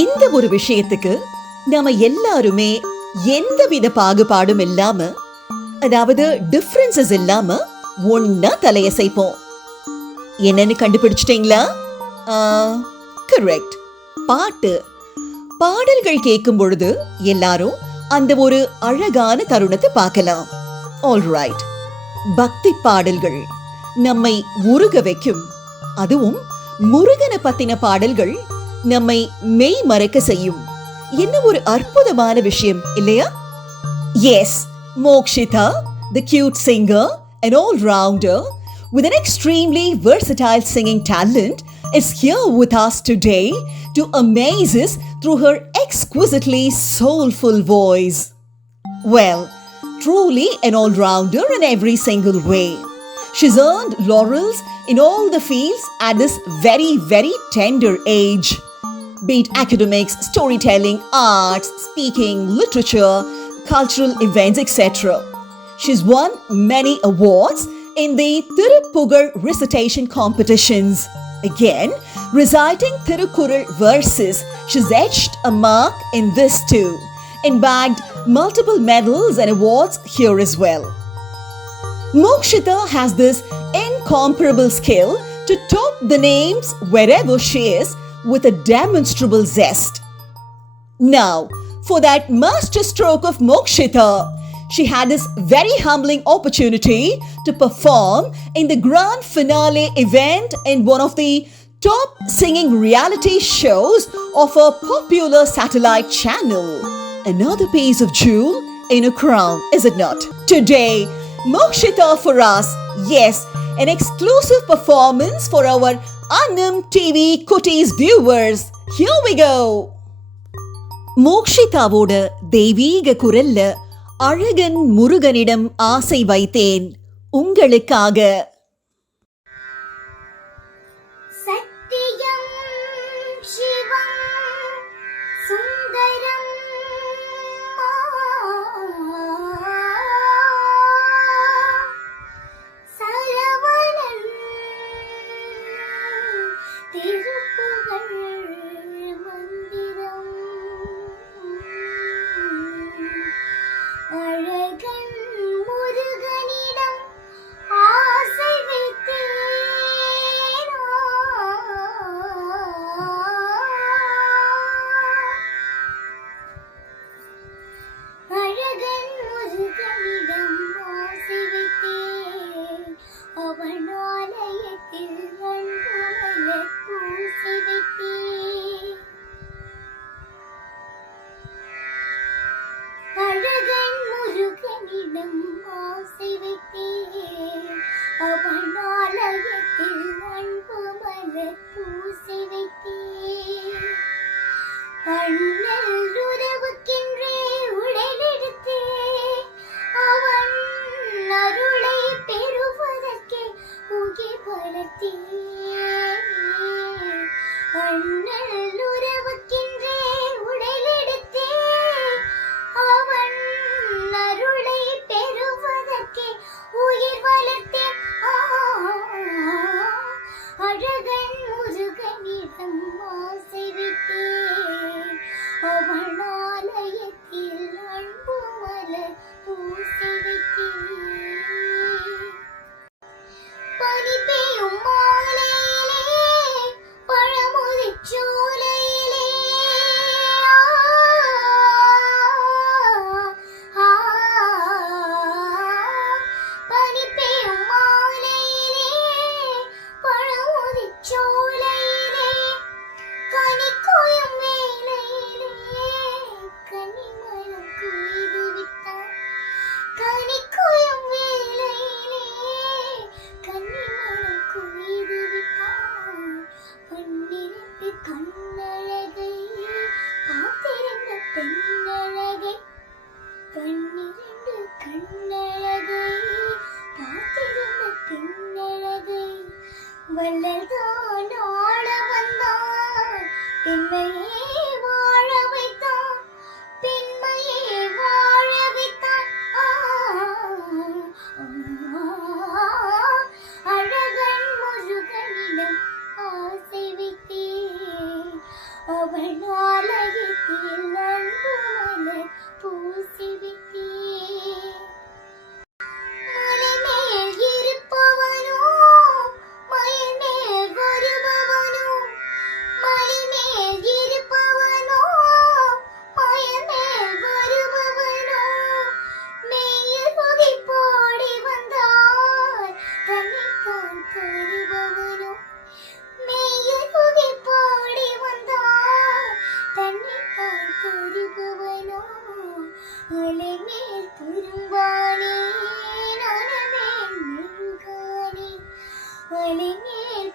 இந்த ஒரு விஷயத்துக்கு நாம எல்லாருமே எந்தவித பாகுபாடும் இல்லாம, அதாவது டிஃபரன்சஸ் இல்லாம ஒன்னா தலையசைப்போம். என்னன்னு கண்டுபிடிச்சிட்டீங்களா? கரெக்ட், பாட்டு. பாடல்கள் கேட்கும் பொழுது எல்லாரும் அந்த ஒரு அழகான தருணத்தை பார்க்கலாம். ஆல்ரைட், பக்தி பாடல்கள் நம்மை உருக வைக்கும். அதுவும் முருகனை பத்தின பாடல்கள் நம்மை மெய் மறக்க செய்யும். என்ன ஒரு அற்புதமான விஷயம் இல்லையா? Yes, Mokshitha, the cute singer, an all-rounder with an extremely versatile singing talent, is here with us today to amaze us through her exquisitely soulful voice. Well, truly an all-rounder in every single way. She's earned laurels in all the fields at this very, very tender age. Be it academics, storytelling, arts, speaking, literature, cultural events, etc. She's won many awards in the Tiruppugal recitation competitions. Again, reciting Tirukkural verses, she's etched a mark in this too, and bagged multiple medals and awards here as well. Mokshitha has this incomparable skill to top the names wherever she is with a demonstrable zest. Now, for that master stroke of Mokshitha, she had this very humbling opportunity to perform in the grand finale event in one of the top singing reality shows of a popular satellite channel. Another piece of jewel in a crown, is it not? Today, Mokshitha for us, yes, an exclusive performance for our Annam TV Cuties viewers. Here we go. மோக்ஷிதாவோட தெய்வீக குரல்ல அழகன் முருகனிடம் ஆசை வைத்தேன் உங்களுக்காக. சத்தியம் சிவம் சுந்தரம் சரவணன் திருப்புகழ் மந்திரம் அழகன் முருகனிடம் ஆசை வைத்தேன் அழகன் முருகனிடம் ஆசை வைத்தேன் அவன் ஆலயத்தில் அன்பு மலர் பூசி வைத்தேன் அழகன் முருகனிடம் ஆசை வைத்தேன் அவன் ஆலயத்தில் அன்பு மலர் பூசி வைத்தேன் அண்ணல் உறவுக்கென்றே உடலெடுத்தேன் அவன் அருளை பெறுவதற்கே உயிர் வளர்த்தேன் அண்ணல் உறவுக்கென்றே உடலெடுத்தேன் அவன் அருளை பெறுவதற்கே உயிர் வளர்த்தேன் அழகன் முருகனிடம் ஆசை வைத்தேன் அவன் ஆலயத்தில் அன்பு மலர் பூசி வைத்தேன் பனி பெய்யும் மாலையிலே பழமுதிர் சோலையிலே பனி பெய்யும் மாலையிலே பழமுதிர் சோலையிலே கனிக்குயும் வேளையிலே கனிமரம் கொய்து விட்டான் கனிக்குயும் வேளையிலே கனிமரம் கொய்து விட்டான் பன்னிரண்டு கண்ணழகை பார்த்திருந்த பெண்ணழகை பன்னிரண்டு கண்ணழகை பார்த்திருந்த பெண்ணழகை வள்ளல்தான் ஆள வந்தான் பெண்மையே வாழ வைத்தான் பெண்மையே வாழ வைத்தான் அழகன் முருகனிடம் ஆசை வைத்தேன் அவனால்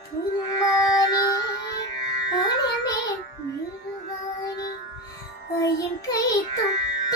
பெருமானே அனமே நிறுவானே ஐயன் கை தொட்ட